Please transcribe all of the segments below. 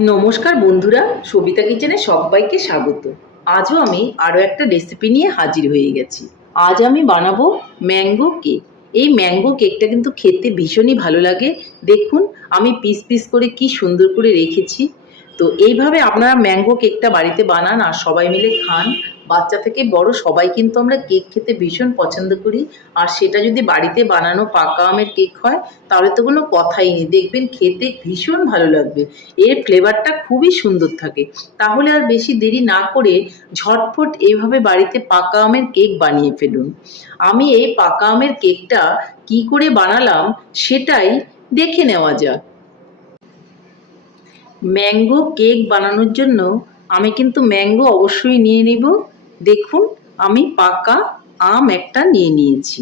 নমস্কার বন্ধুরা, সবিতা কিচেনে সবাইকে স্বাগত। আজও আমি আরও একটা রেসিপি নিয়ে হাজির হয়ে গেছি। আজ আমি বানাবো ম্যাঙ্গো কেক। এই ম্যাঙ্গো কেকটা কিন্তু খেতে ভীষণই ভালো লাগে। দেখুন, আমি পিস পিস করে কি সুন্দর করে রেখেছি। তো এইভাবে আপনারা ম্যাঙ্গো কেকটা বাড়িতে বানান আর সবাই মিলে খান। বাচ্চা থেকে বড় সবাই কিন্তু আমরা কেক খেতে ভীষণ পছন্দ করি। আর সেটা যদি বাড়িতে বানানো পাকা আমের কেক হয়, তাহলে তো কোনো কথাই নেই। দেখবেন খেতে ভীষণ ভালো লাগবে। এর ফ্লেভারটা খুবই সুন্দর থাকে। তাহলে আর বেশি দেরি না করে ঝটফট এইভাবে বাড়িতে পাকা আমের কেক বানিয়ে ফেলুন। আমি এই পাকা আমের কেকটা কি করে বানালাম সেটাই দেখে নেওয়া যাক। ম্যাঙ্গো কেক বানানোর জন্য আমি কিন্তু ম্যাঙ্গো অবশ্যই নিয়ে নিব। দেখুন, আমি পাকা আম একটা নিয়ে নিয়েছি।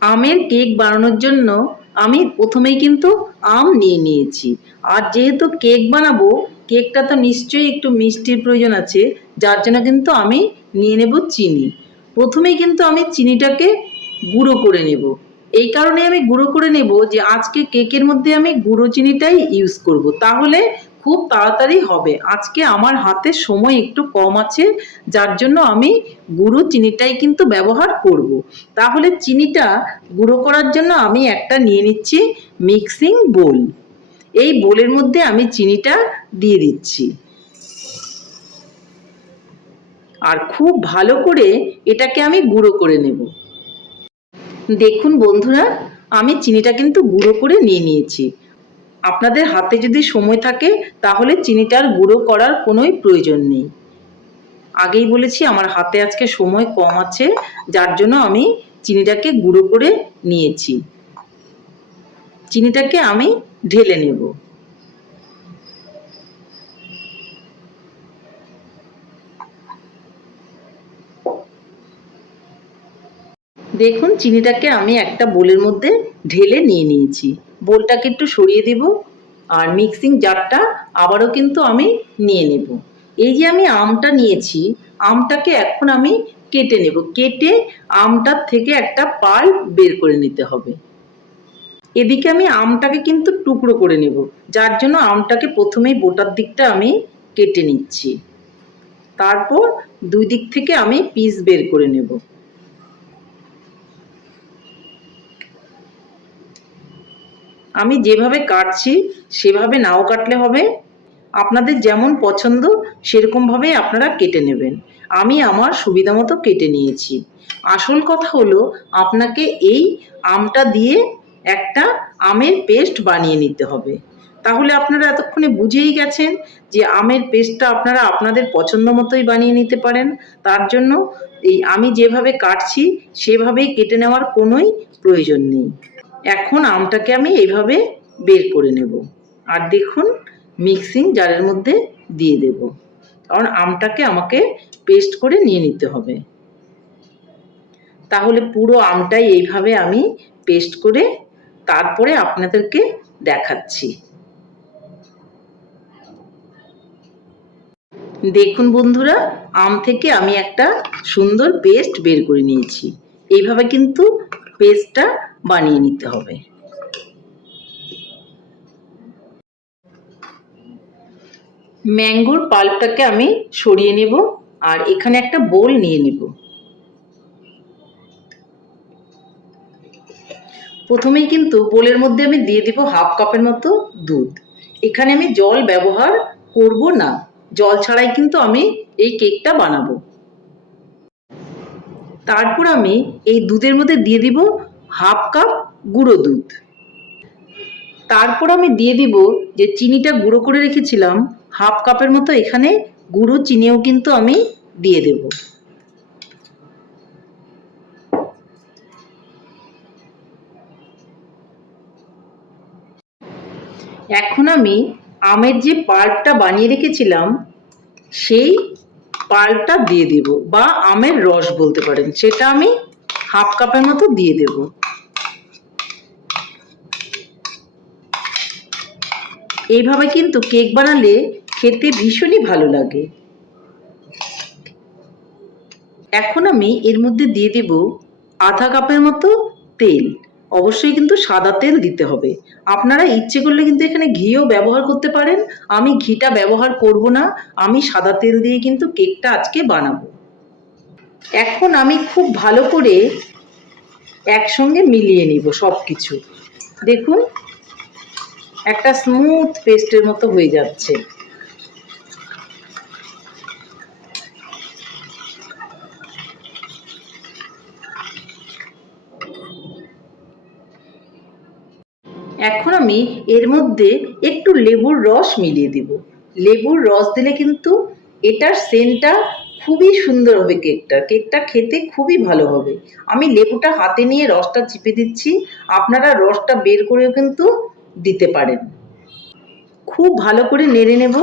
আমের কেক বানানোর জন্য আমি প্রথমেই কিন্তু আম নিয়ে নিয়েছি। আর যেহেতু কেক বানাবো, কেকটা তো নিশ্চয়ই একটু মিষ্টির প্রয়োজন আছে, যার জন্য কিন্তু আমি নিয়ে নেব চিনি। প্রথমেই কিন্তু আমি চিনিটাকে গুঁড়ো করে নেব। এই কারণে আমি গুঁড়ো করে নেব যে আজকে কেকের মধ্যে আমি গুঁড়ো চিনিটাই ইউজ করব। তাহলে খুব তাড়াতাড়ি হবে। আজকে আমার হাতে সময় একটু কম আছে, যার জন্য আমি গুঁড়ো চিনিটাই কিন্তু ব্যবহার করব। তাহলে চিনিটা গুঁড়ো করার জন্য আমি একটা নিয়ে নিচ্ছি মিক্সিং বোল। এই বোলের মধ্যে আমি চিনিটা দিয়ে দিচ্ছি। আর খুব ভালো করে এটাকে আমি গুঁড়ো করে নেব। দেখুন বন্ধুরা, আমি চিনিটা কিন্তু গুঁড়ো করে নিয়ে নিয়েছি। আপনাদের হাতে যদি সময় থাকে, তাহলে চিনিটার গুঁড়ো করার কোনোই প্রয়োজন নেই। আগেই বলেছি, আমার হাতে আজকে সময় কম আছে, যার জন্য আমি চিনিটাকে গুঁড়ো করে নিয়েছি। চিনিটাকে আমি ঢেলে নেব। দেখুন, চিনিটাকে আমি একটা বোলের মধ্যে ঢেলে নিয়ে নিয়েছি। বোলটাকে একটু সরিয়ে দেব আর মিক্সিং জারটা আবারও কিন্তু আমি নিয়ে নেব। এই যে আমি আমটা নিয়েছি, আমটাকে এখন আমি কেটে নেব। কেটে আমটার থেকে একটা পাল বের করে নিতে হবে। এদিকে আমি আমটাকে কিন্তু টুকরো করে নেব, যার জন্য আমটাকে প্রথমেই বোটার দিকটা আমি কেটে নিচ্ছি। তারপর দুই দিক থেকে আমি পিস বের করে নেব। আমি যেভাবে কাটছি, সেভাবে নাও কাটলে হবে। আপনাদের যেমন পছন্দ, সেরকমভাবেই আপনারা কেটে নেবেন। আমি আমার সুবিধা মতো কেটে নিয়েছি। আসল কথা হলো, আপনাকে এই আমটা দিয়ে একটা আমের পেস্ট বানিয়ে নিতে হবে। তাহলে আপনারা এতক্ষণে বুঝেই গেছেন যে আমের পেস্টটা আপনারা আপনাদের পছন্দ মতোই বানিয়ে নিতে পারেন। তার জন্য এই আমি যেভাবে কাটছি, সেভাবেই কেটে নেওয়ার কোনোই প্রয়োজন নেই। এখন আমটাকে আমি এইভাবে বের করে নেব। আর দেখুন মিক্সিং জারের মধ্যে দিয়ে দেব। কারণ আমটাকে আমাকে পেস্ট করে নিয়ে নিতে হবে। তাহলে পুরো আমটাই এইভাবে আমি পেস্ট করে তারপরে আপনাদেরকে দেখাচ্ছি। দেখুন বন্ধুরা, আম থেকে আমি একটা সুন্দর পেস্ট বের করে নিয়েছি। এইভাবে কিন্তু পেস্টটা বানিয়ে নিতে হবে। ম্যাঙ্গোর পাল্পটাকে আমি সরিয়ে নেব আর এখানে একটা বোল নিয়ে নেব। প্রথমেই কিন্তু বোলের মধ্যে আমি দিয়ে দিব হাফ কাপের মতো দুধ। এখানে আমি জল ব্যবহার করব না। জল ছাড়াই কিন্তু আমি এই কেকটা বানাবো। তারপর আমি এই দুধের মধ্যে দিয়ে দিব হাফ কাপ গুঁড়ো দুধ। তারপর আমি দিয়ে দিব যে চিনিটা গুঁড়ো করে রেখেছিলাম, হাফ কাপের মতো এখানে গুঁড়ো চিনিও কিন্তু আমি দিয়ে দেব। এখন আমি আমের যে পাল্পটা বানিয়ে রেখেছিলাম, সেই পাল্পটা দিয়ে দেব, বা আমের রস বলতে পারেন, সেটা আমি হাফ কাপের মতো দিয়ে দেব। এইভাবে কিন্তু কেক বানালে খেতে ভীষণই ভালো লাগে। এখন আমি এর মধ্যে দিয়ে দেব আধা কাপের মতো তেল। অবশ্যই কিন্তু সাদা তেল দিতে হবে। আপনারা ইচ্ছে করলে কিন্তু এখানে ঘিও ব্যবহার করতে পারেন। আমি ঘিটা ব্যবহার করব না। আমি সাদা তেল দিয়ে কিন্তু কেকটা আজকে বানাবো। এখন আমি খুব ভালো করে একসঙ্গে মিলিয়ে নিব সব কিছু দেখুন একটা স্মুথ পেস্টের মতো হয়ে যাচ্ছে। এখন আমি এর মধ্যে একটু লেবুর রস মিলিয়ে দিব। লেবুর রস দিলে কিন্তু এটার সেন্টটা খুবই সুন্দর হবে কেকটা কেকটা খেতে খুবই ভালো হবে। আমি লেবুটা হাতে নিয়ে রসটা চিপে দিচ্ছি। আপনারা রসটা বের করেও কিন্তু দিতে পারেন। খুব ভালো করে নেড়ে নেব।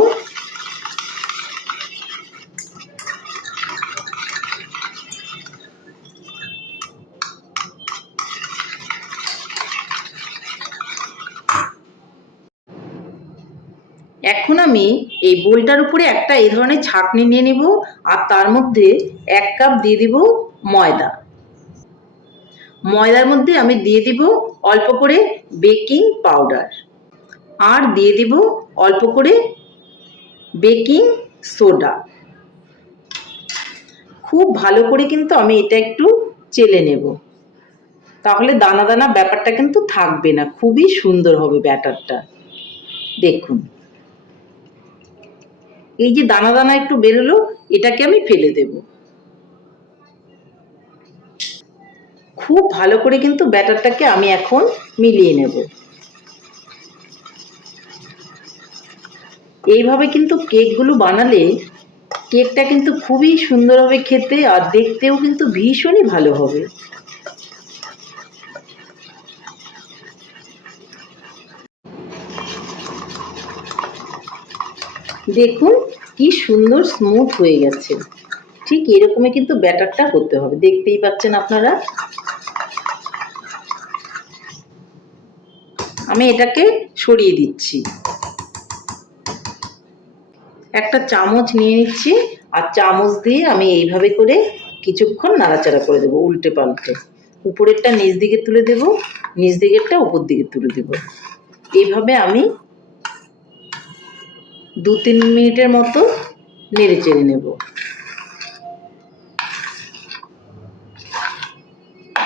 এখন আমি এই বোলটার উপরে একটা এই ধরনের ছাঁকনি নিয়ে নেব আর তার মধ্যে এক কাপ দিয়ে দিব ময়দা। ময়দার মধ্যে আমি দিয়ে দিব অল্প করে বেকিং পাউডার। আর দিয়ে দিব অল্প করে বেকিং সোডা। খুব ভালো করে কিন্তু আমি এটা একটু চেলে নেব। তাহলে দানা দানা ব্যাপারটা কিন্তু থাকবে না, খুবই সুন্দর হবে ব্যাটারটা। দেখুন। এই যে দানা দানা একটু বেরোলো, এটাকে আমি ফেলে দেব। খুব ভালো করে কিন্তু ব্যাটারটাকে আমি এখন মিলিয়ে নেব। এইভাবে কিন্তু কেকগুলো বানালে কেকটা কিন্তু খুবই সুন্দর হবে খেতে আর দেখতেও কিন্তু ভীষণই ভালো হবে। দেখুন কি সুন্দর স্মুথ হয়ে গেছে। ঠিক এরকমই কিন্তু ব্যাটারটা করতে হবে। দেখতেই পাচ্ছেন আপনারা? আমি এটাকে সরিয়ে দিচ্ছি। একটা চামচ নিয়ে নিচ্ছি আর চামচ দিয়ে আমি এইভাবে করে কিছুক্ষণ নাড়াচাড়া করে দেবো উল্টে পাল্টে। উপরেরটা নিচ দিকে তুলে দেব, নিচ দিকেরটা উপর দিকে তুলে দেব। এইভাবে আমি দু তিন মিনিটের মতো নেড়ে চেড়ে নেব।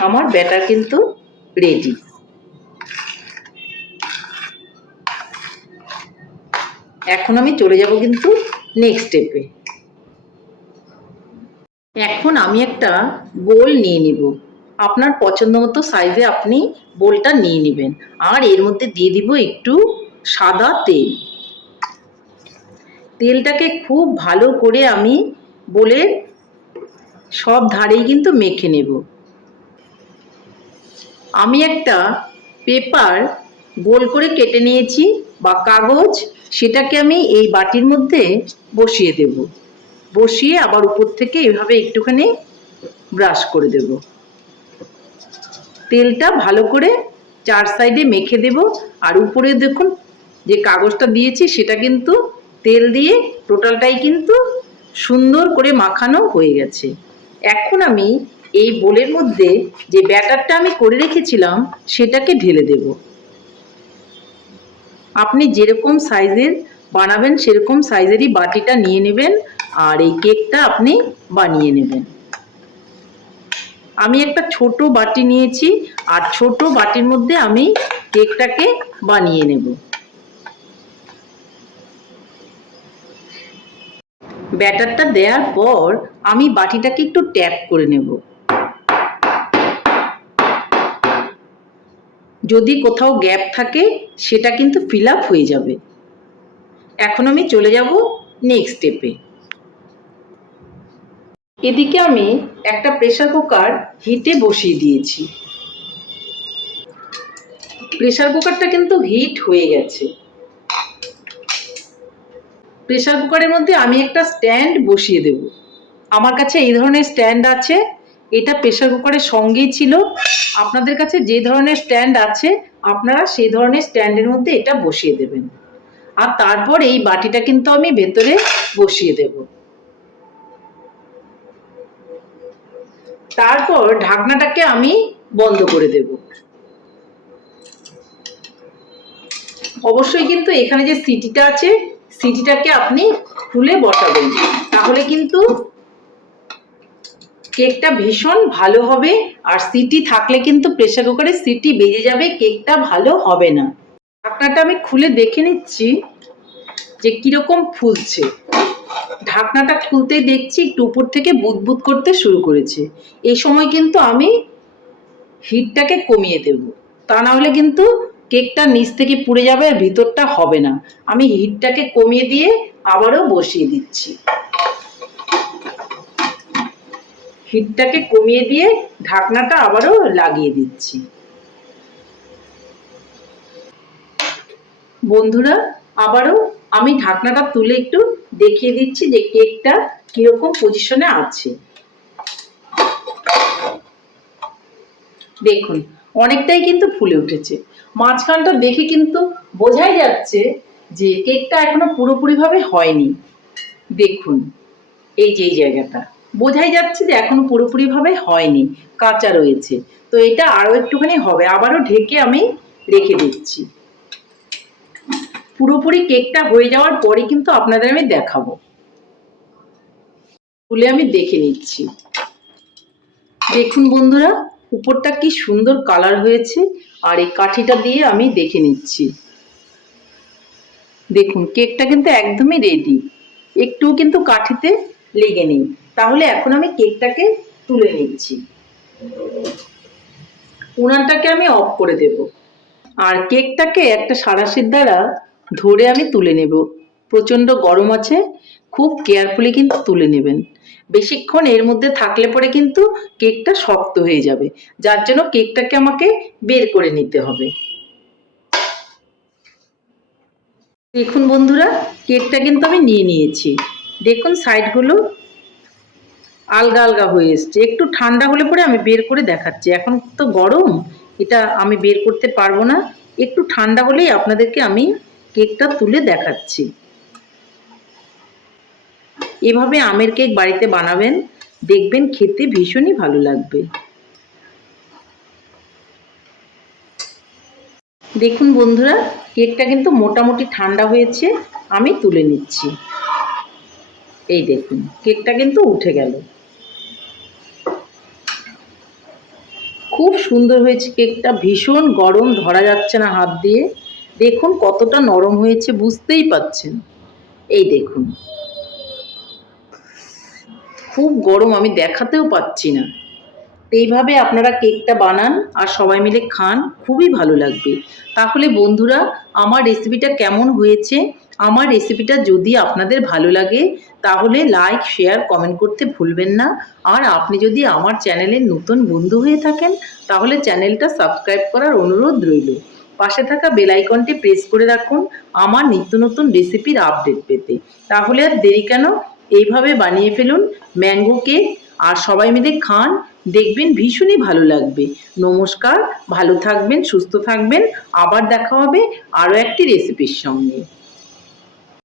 আমার ব্যাটার কিন্তু রেডি। এখন আমি চলে যাব কিন্তু নেক্সট স্টেপে এখন আমি একটা বোল নিয়ে নিব। আপনার পছন্দ মতো সাইজে আপনি বোলটা নিয়ে নেবেন। আর এর মধ্যে দিয়ে দিব একটু সাদা তেল। তেলটাকে খুব ভালো করে আমি বলে সব ধারেই কিন্তু মেখে নেব। আমি একটা পেপার গোল করে কেটে নিয়েছি বা কাগজ সেটাকে আমি এই বাটির মধ্যে বসিয়ে দেব। বসিয়ে আবার উপর থেকে এভাবে একটুখানি ব্রাশ করে দেব। তেলটা ভালো করে চার সাইডে মেখে দেব। আর উপরে দেখুন, যে কাগজটা দিয়েছি সেটা কিন্তু তেল দিয়ে টোটালটাই কিন্তু সুন্দর করে মাখানো হয়ে গেছে। এখন আমি এই বোলের মধ্যে যে ব্যাটারটা আমি করে রেখেছিলাম, সেটাকে ঢেলে দেব। আপনি যেরকম সাইজের বানাবেন, সেরকম সাইজেরই বাটিটা নিয়ে নেবেন আর এই কেকটা আপনি বানিয়ে নেবেন। আমি একটা ছোট বাটি নিয়েছি আর ছোট বাটির মধ্যে আমি কেকটাকে বানিয়ে নেব। ব্যাটারটা দেওয়ার পর আমি বাটিটাকে একটু ট্যাপ করে নেব। যদি কোথাও গ্যাপ থাকে, সেটা কিন্তু ফিল আপ হয়ে যাবে। এখন আমি চলে যাব নেক্সট স্টেপে এদিকে আমি একটা প্রেসার কুকার হিটে বসিয়ে দিয়েছি। প্রেসার কুকারটা কিন্তু হিট হয়ে গেছে। প্রেসার কুকারের মধ্যে আমি একটা স্ট্যান্ড বসিয়ে দেব। আমার কাছে এই ধরনের স্ট্যান্ড আছে। এটা প্রেশার কুকারের সঙ্গেই ছিল। আপনাদের কাছে যে ধরনের স্ট্যান্ড আছে, আপনারা সেই ধরনের স্ট্যান্ডের মধ্যে এটা বসিয়ে দেবেন। আর তারপর এই বাটিটা কিন্তু আমি ভেতরে বসিয়ে দেব। তারপর ঢাকনাটাকে আমি বন্ধ করে দেব। অবশ্যই কিন্তু এখানে যে সিটিটা আছে, সিটিটাকে আপনি খুলে বসাবেন। তাহলে কিন্তু কেকটা ভীষণ ভালো হবে, আর সিটি থাকলে কিন্তু প্রেসার কুকারে সিটি বেজে যাবে, কেকটা ভালো হবে না। ঢাকনাটা আমি খুলে দেখে নিচ্ছি যে কীরকম ফুলছে। ঢাকনাটা খুলতেই দেখছি একটু উপর থেকে বুদবুদ করতে শুরু করেছে। এই সময় কিন্তু আমি হিটটাকে কমিয়ে দেব। তা না হলে কিন্তু কেকটা নিচ থেকে পুড়ে যাবে আর ভিতরটা হবে না। আমি হিটটাকে কমিয়ে দিয়ে আবারও বসিয়ে দিচ্ছি। হিটটাকে কমিয়ে দিয়ে ঢাকনাটা আবারও লাগিয়ে দিচ্ছি। বন্ধুরা, আবারও আমি ঢাকনাটা তুলে একটু দেখিয়ে দিচ্ছি যে কেকটা কীরকম পজিশনে আছে। দেখুন, অনেকটাই কিন্তু ফুলে উঠেছে। মাঝখানটা দেখে কিন্তু বোঝাই যাচ্ছে যে কেকটা এখনও পুরোপুরিভাবে হয়নি। দেখুন, এই যে এই জায়গাটা। বোঝাই যাচ্ছে যে এখনও পুরোপুরিভাবে হয়নি, কাঁচা রয়েছে। তো এটা আরও একটুখানি হবে, আবারও ঢেকে আমি রেখে দিচ্ছি। পুরোপুরি কেকটা হয়ে যাওয়ার পরে কিন্তু আপনাদের আমি দেখাবো। খুলে আমি দেখে নিচ্ছি। দেখুন বন্ধুরা, উপরটা কি সুন্দর কালার হয়েছে, আর এই কাঠিটা দিয়ে আমি দেখে নিচ্ছি। দেখুন, কেকটা কিন্তু একদমই রেডি একটুও কিন্তু কাঠিতে লেগে নেই। তাহলে এখন আমি কেকটাকে তুলে নিচ্ছি। উনানটাকে আমি অফ করে দেব। আর কেকটাকে একটা সারাশির দ্বারা ধরে আমি তুলে নেব। প্রচণ্ড গরম আছে, খুব কেয়ারফুলি কিন্তু তুলে নেবেন। বেশিক্ষণ এর মধ্যে থাকলে পরে কিন্তু কেকটা শক্ত হয়ে যাবে। যার জন্য কেকটাকে আমাকে বের করে নিতে হবে। দেখুন বন্ধুরা, কেকটা কিন্তু আমি নিয়ে নিয়েছি। দেখুন সাইডগুলো আলগা আলগা হয়ে এসছে। একটু ঠান্ডা হলে পরে আমি বের করে দেখাচ্ছি। এখন তো গরম, এটা আমি বের করতে পারব না। একটু ঠান্ডা হলেই আপনাদেরকে আমি কেকটা তুলে দেখাচ্ছি। এভাবে আমের কেক বাড়িতে বানাবেন, দেখবেন খেতে ভীষণই ভালো লাগবে। দেখুন বন্ধুরা, কেকটা কিন্তু মোটামুটি ঠান্ডা হয়েছে, আমি তুলে নিচ্ছি। এই দেখুন, কেকটা কিন্তু উঠে গেল খুব সুন্দর হয়েছে, কেকটা ভীষণ গরম, ধরা যাচ্ছে না হাত দিয়ে। দেখুন কতটা নরম হয়েছে, বুঝতেই পাচ্ছেন। এই দেখুন। খুব গরম, আমি দেখাতেও পাচ্ছি না। এইভাবে আপনারা কেকটা বানান আর সবাই মিলে খান, খুবই ভালো লাগবে। তাহলে বন্ধুরা, আমার রেসিপিটা কেমন হয়েছে আমার রেসিপিটা যদি আপনাদের ভালো লাগে, তাহলে লাইক শেয়ার কমেন্ট করতে ভুলবেন না। আর আপনি যদি আমার চ্যানেলের নতুন বন্ধু হয়ে থাকেন, তাহলে চ্যানেলটা সাবস্ক্রাইব করার অনুরোধ রইল। পাশে থাকা বেল আইকনটি প্রেস করে রাখুন আমার নিত্য নতুন রেসিপির আপডেট পেতে। তাহলে আর দেরি কেন? এইভাবে বানিয়ে ফেলুন ম্যাঙ্গো কেক আর সবাই মিলে খান, দেখবেন ভীষণই ভালো লাগবে। নমস্কার, ভালো থাকবেন, সুস্থ থাকবেন। আবার দেখা হবে আরও একটি রেসিপির সঙ্গে।